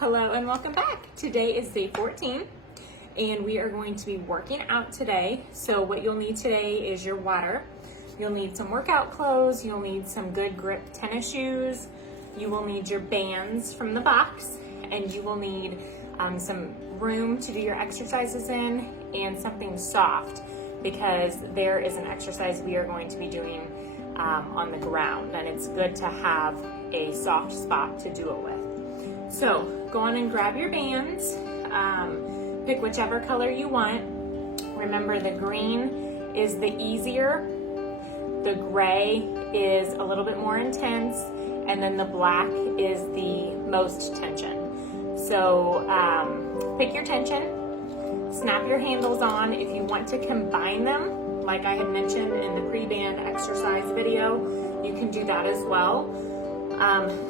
Hello and welcome back. Today is day 14 and we are going to be working out today. So what you'll need today is your water. You'll need some workout clothes. You'll need some good grip tennis shoes. You will need your bands from the box, and you will need some room to do your exercises in and something soft, because there is an exercise we are going to be doing on the ground, and it's good to have a soft spot to do it with. So go on and grab your bands, pick whichever color you want. Remember, the green is the easier, the gray is a little bit more intense, and then the black is the most tension. So pick your tension, snap your handles on. If you want to combine them, like I had mentioned in the pre-band exercise video, you can do that as well.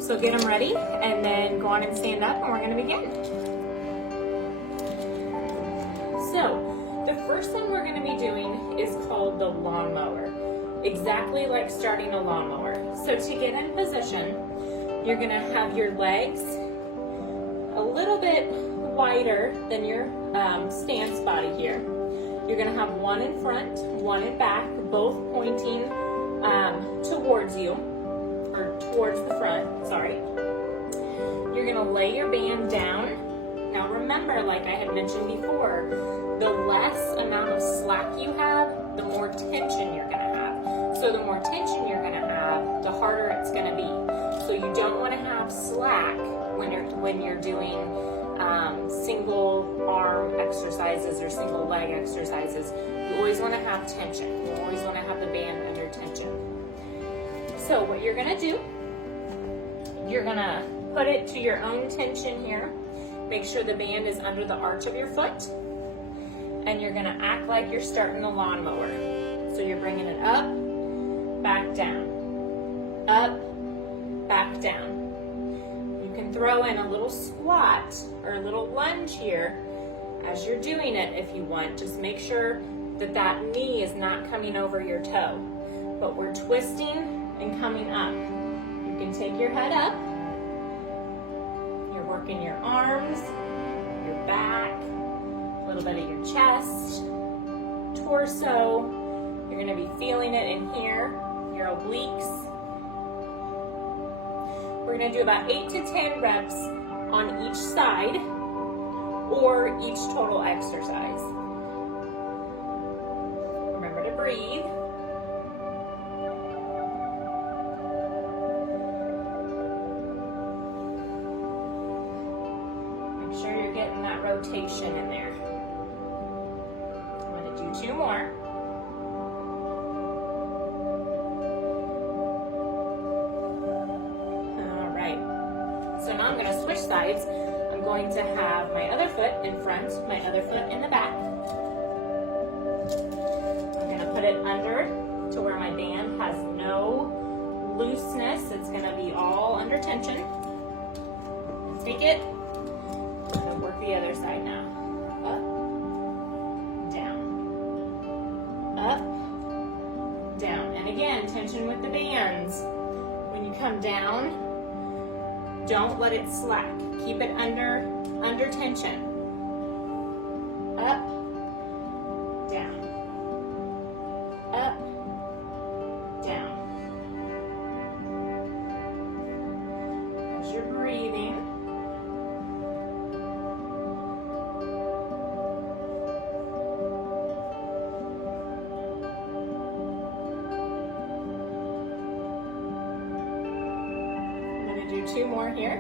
So get them ready and then go on and stand up, and we're going to begin. So the first one we're going to be doing is called the lawnmower, exactly like starting a lawnmower. So to get in position, you're going to have your legs a little bit wider than your stance body here. You're going to have one in front, one in back, both pointing towards you, or towards the front, sorry. You're going to lay your band down. Now remember, like I had mentioned before, the less amount of slack you have, the more tension you're going to have. So the more tension you're going to have, the harder it's going to be. So you don't want to have slack when you're doing single arm exercises or single leg exercises. You always want to have tension. You always want to have the band under tension. So what you're going to do, you're going to put it to your own tension here. Make sure the band is under the arch of your foot, and you're going to act like you're starting a lawnmower. So you're bringing it up, back down, up, back down. You can throw in a little squat or a little lunge here as you're doing it if you want. Just make sure that that knee is not coming over your toe, but we're twisting and coming up. You can take your head up. You're working your arms, your back, a little bit of your chest, torso. You're going to be feeling it in here, your obliques. We're going to do about 8 to 10 reps on each side or each total exercise. Remember to breathe. Make sure you're getting that rotation in there. I'm going to do 2 more. So now I'm going to switch sides. I'm going to have my other foot in front, my other foot in the back. I'm going to put it under to where my band has no looseness. It's going to be all under tension. Take it. I'm going to work the other side now. Up, down, up, down. And again, tension with the bands. When you come down, don't let it slack. Keep it under tension. Up, down, up, down. As you're breathing, do 2 more here.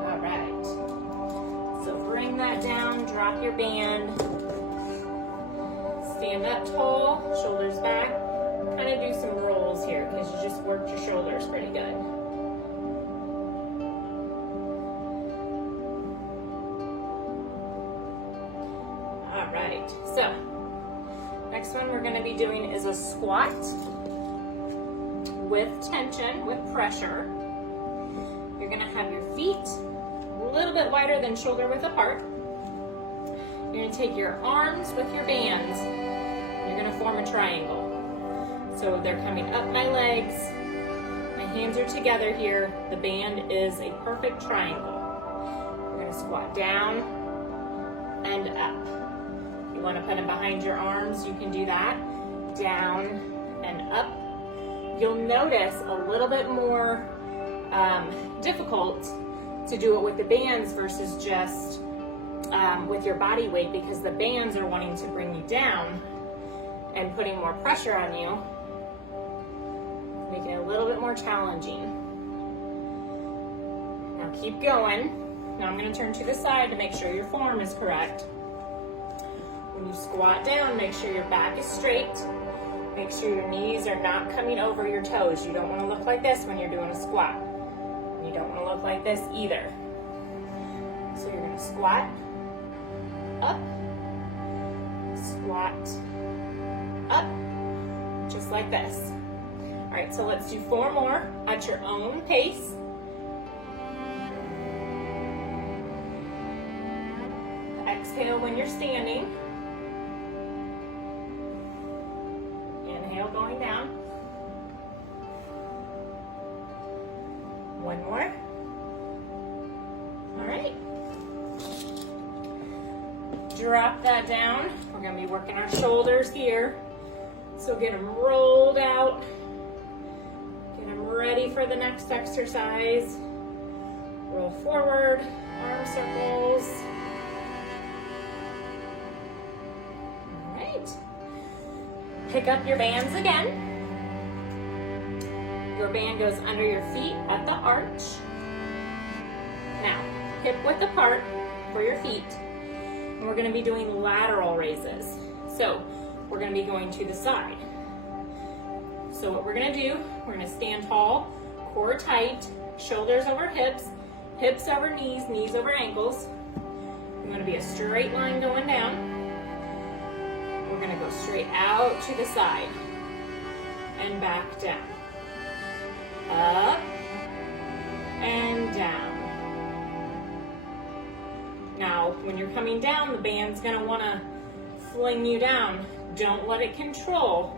All right. So bring that down, drop your band. Stand up tall, shoulders back. Kind of do some rolls here because you just worked your shoulders pretty good. All right. So next one we're going to be doing is a squat with tension, with pressure. You're going to have your feet a little bit wider than shoulder width apart. You're going to take your arms with your bands. You're going to form a triangle. So So they're coming up my legs. My hands are together here. The band is a perfect triangle. We're gonna squat down and up. You wanna put them behind your arms, you can do that. Down and up. You'll notice a little bit more difficult to do it with the bands versus just with your body weight, because the bands are wanting to bring you down and putting more pressure on you, making it a little bit more challenging. Now keep going. Now I'm going to turn to the side to make sure your form is correct. When you squat down, make sure your back is straight. Make sure your knees are not coming over your toes. You don't want to look like this when you're doing a squat. You don't want to look like this either. So you're going to squat, up, squat, up, just like this. All right, so let's do 4 more at your own pace. Exhale when you're standing. Inhale going down. 1 more. All right. Drop that down. We're going to be working our shoulders here. So get them rolled out. Get them ready for the next exercise. Roll forward, arm circles. All right. Pick up your bands again. Your band goes under your feet at the arch. Now, hip width apart for your feet. And we're going to be doing lateral raises. So we're going to be going to the side. So what we're going to do, we're going to stand tall, core tight, shoulders over hips, hips over knees, knees over ankles. We're going to be a straight line going down. We're going to go straight out to the side and back down. Up and down. Now, when you're coming down, the band's going to want to fling you down. Don't let it control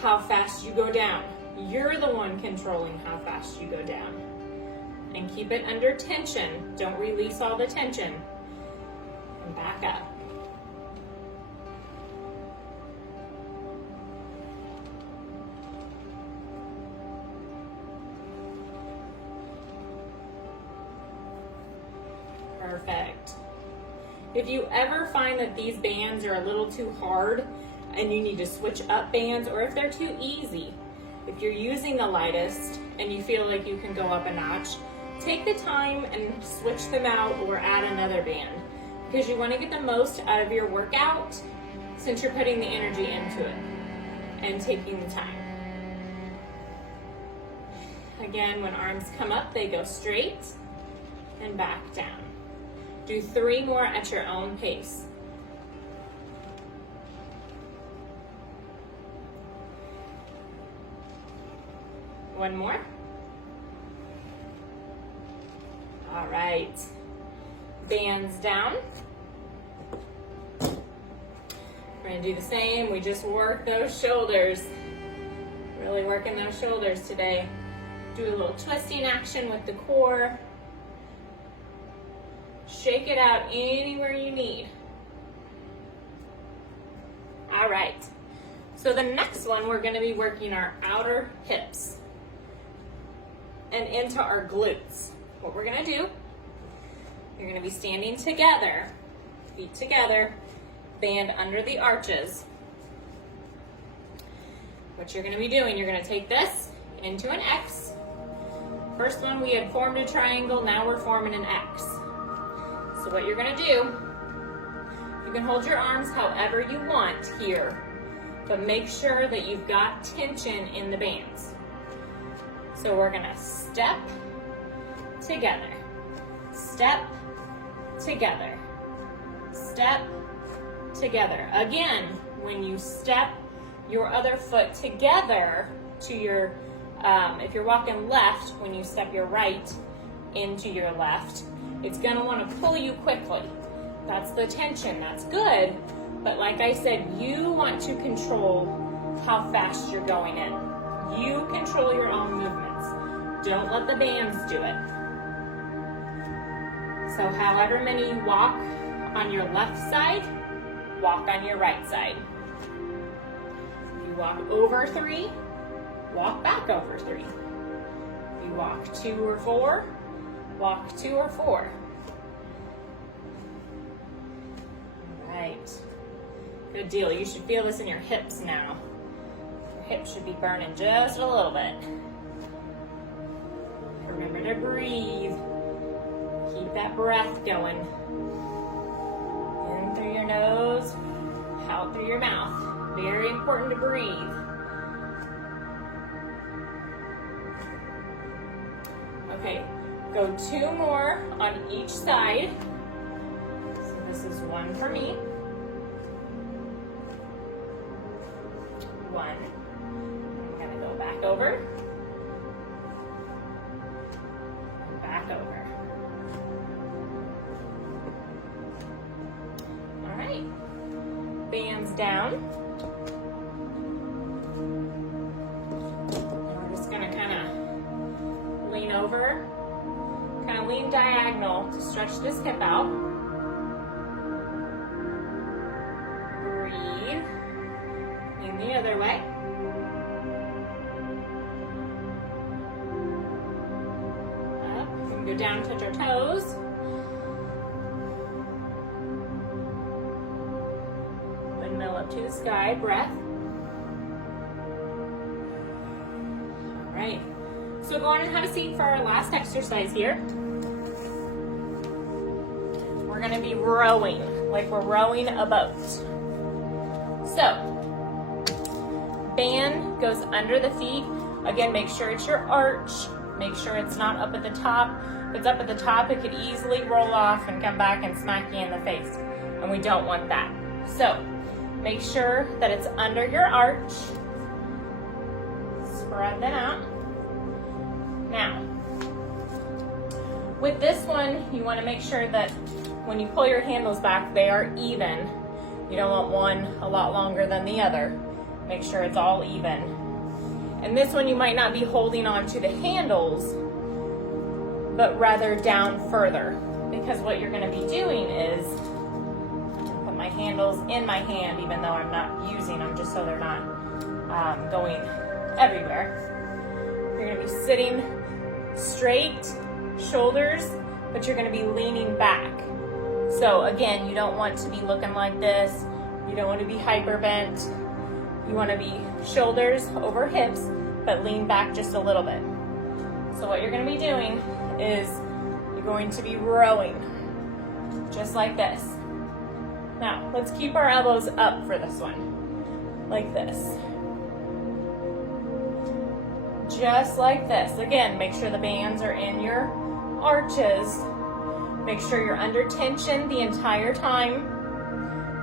how fast you go down. You're the one controlling how fast you go down. And keep it under tension. Don't release all the tension. And back up. Perfect. If you ever find that these bands are a little too hard and you need to switch up bands, or if they're too easy, if you're using the lightest and you feel like you can go up a notch, take the time and switch them out or add another band, because you want to get the most out of your workout since you're putting the energy into it and taking the time. Again, when arms come up, they go straight and back down. Do 3 more at your own pace. One more. All right. Bands down. We're going to do the same. We just work those shoulders. Really working those shoulders today. Do a little twisting action with the core. Shake it out anywhere you need. All right. So the next one, we're going to be working our outer hips and into our glutes. What we're going to do, you're going to be standing together, feet together, band under the arches. What you're going to be doing, you're going to take this into an X. First one, we had formed a triangle, now we're forming an X. So what you're going to do, you can hold your arms however you want here, but make sure that you've got tension in the bands. So we're going to step together, step together, step together. Again, when you step your other foot together to your, if you're walking left, when you step your right into your left, it's going to want to pull you quickly. That's the tension. That's good. But like I said, you want to control how fast you're going in. You control your own movements. Don't let the bands do it. So however many you walk on your left side, walk on your right side. If you walk over 3, walk back over 3. If you walk 2 or 4, walk 2 or 4. All right. Good deal. You should feel this in your hips now. Your hips should be burning just a little bit. Remember to breathe. Keep that breath going. In through your nose, out through your mouth. Very important to breathe. Okay, go 2 more on each side. So this is 1 for me. 1. I'm gonna go back over. And back over. All right, bands down. And we're just gonna kind of lean over, kind of lean diagonal to stretch this hip out. Breathe. Lean the other way. Up. We can go down, touch our toes. Windmill up to the sky, breath. All right. So go on and have a seat for our last exercise here. We're gonna be rowing, like we're rowing a boat. So, band goes under the feet. Again, make sure it's your arch. Make sure it's not up at the top. If it's up at the top, it could easily roll off and come back and smack you in the face. And we don't want that. So, make sure that it's under your arch. Spread that out. Now, with this one, you want to make sure that when you pull your handles back, they are even. You don't want one a lot longer than the other. Make sure it's all even. And this one, you might not be holding on to the handles, but rather down further. Because what you're going to be doing is, put my handles in my hand, even though I'm not using them, just so they're not going everywhere. You're going to be sitting straight, shoulders, but you're going to be leaning back. So again, you don't want to be looking like this. You don't want to be hyper bent. You want to be shoulders over hips, but lean back just a little bit. So what you're going to be doing is you're going to be rowing, just like this. Now, let's keep our elbows up for this one, like this. Just like this. Again, make sure the bands are in your arches. Make sure you're under tension the entire time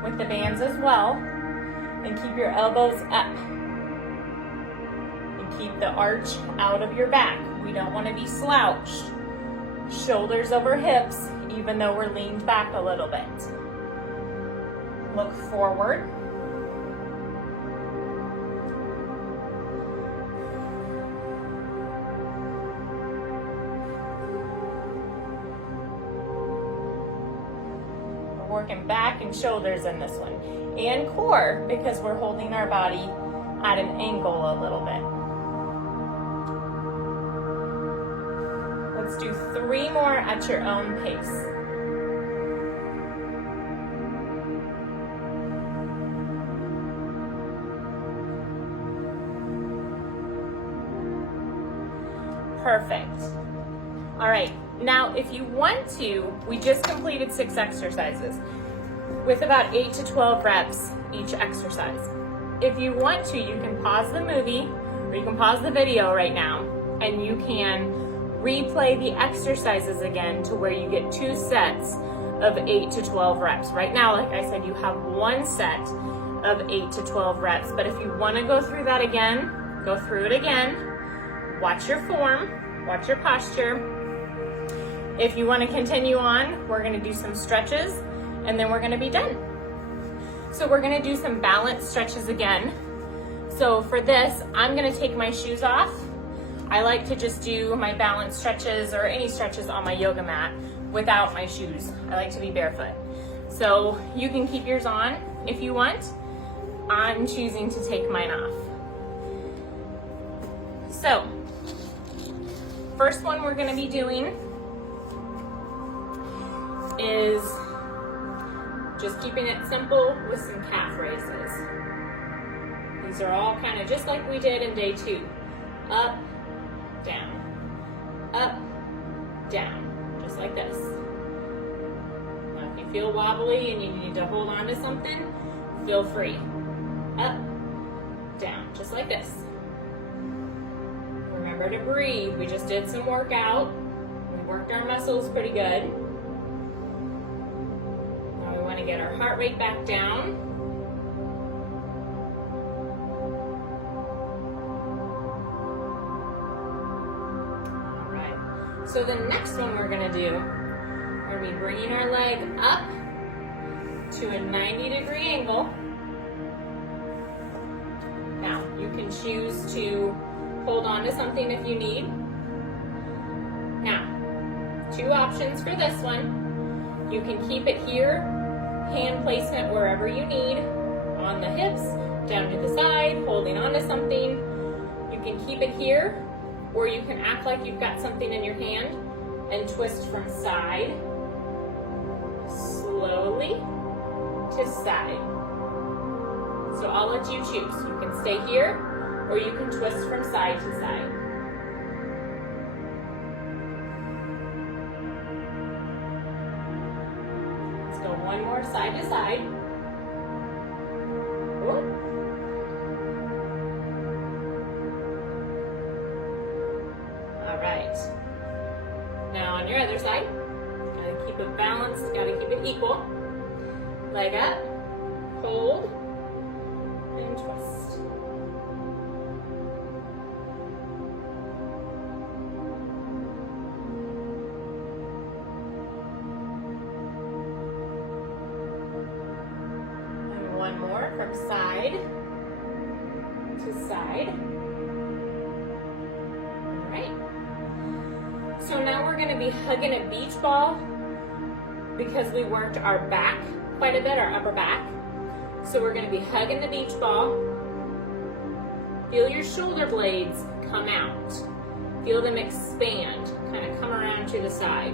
with the bands as well. And keep your elbows up. And keep the arch out of your back. We don't want to be slouched. Shoulders over hips, even though we're leaned back a little bit. Look forward. Working back and shoulders in this one, and core, because we're holding our body at an angle a little bit. Let's do 3 more at your own pace. Perfect. All right. Now, if you want to, we just completed 6 exercises with about 8 to 12 reps each exercise. If you want to, you can pause the movie or you can pause the video right now and you can replay the exercises again to where you get 2 sets of 8 to 12 reps. Right now, like I said, you have 1 set of 8 to 12 reps, but if you want to go through that again, go through it again. Watch your form, watch your posture. If you want to continue on, we're going to do some stretches and then we're going to be done. So we're going to do some balance stretches again. So for this, I'm gonna take my shoes off. I like to just do my balance stretches or any stretches on my yoga mat without my shoes. I like to be barefoot. So you can keep yours on if you want. I'm choosing to take mine off. So, first one we're gonna be doing is just keeping it simple with some calf raises. These are all kind of just like we did in day 2. Up, down, just like this. Now if you feel wobbly and you need to hold on to something, feel free. Up, down, just like this. Remember to breathe. We just did some workout. We worked our muscles pretty good. Now we want to get our heart rate back down. All right. So the next one we're going to do, we're going to be bringing our leg up to a 90-degree angle. Now, you can choose to hold on to something if you need. Now, 2 options for this one. You can keep it here, hand placement wherever you need, on the hips, down to the side, holding on to something. You can keep it here, or you can act like you've got something in your hand and twist from side, slowly to side. So I'll let you choose. You can stay here, or you can twist from side to side. Let's go one more side to side. Ooh. All right. Now on your other side, gotta keep it balanced, gotta keep it equal. Leg up, hold, and twist. One more from side to side. All right. So now we're going to be hugging a beach ball because we worked our back quite a bit, our upper back. So we're going to be hugging the beach ball. Feel your shoulder blades come out. Feel them expand, kind of come around to the side.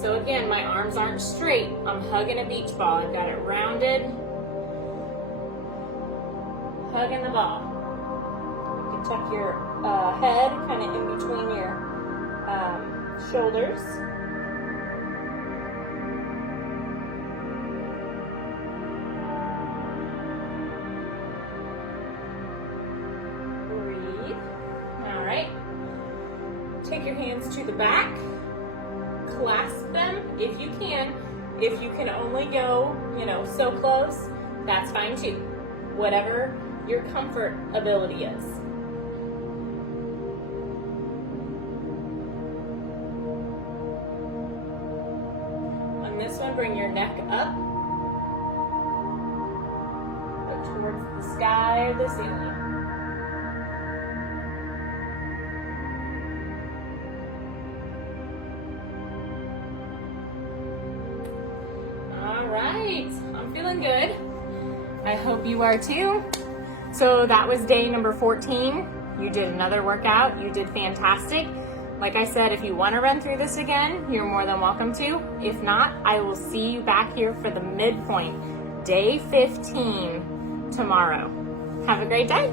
So again, my arms aren't straight. I'm hugging a beach ball. I've got it rounded. Hugging the ball. You can tuck your head kind of in between your shoulders. Breathe. All right. Take your hands to the back. Clasp them if you can. If you can only go, so close, that's fine too. Whatever your comfort ability is. On this one, bring your neck up. Look towards the sky or the ceiling. I'm feeling good. I hope you are too. So that was day number 14. You did another workout. You did fantastic. Like I said, if you want to run through this again, you're more than welcome to. If not, I will see you back here for the midpoint, day 15 tomorrow. Have a great day.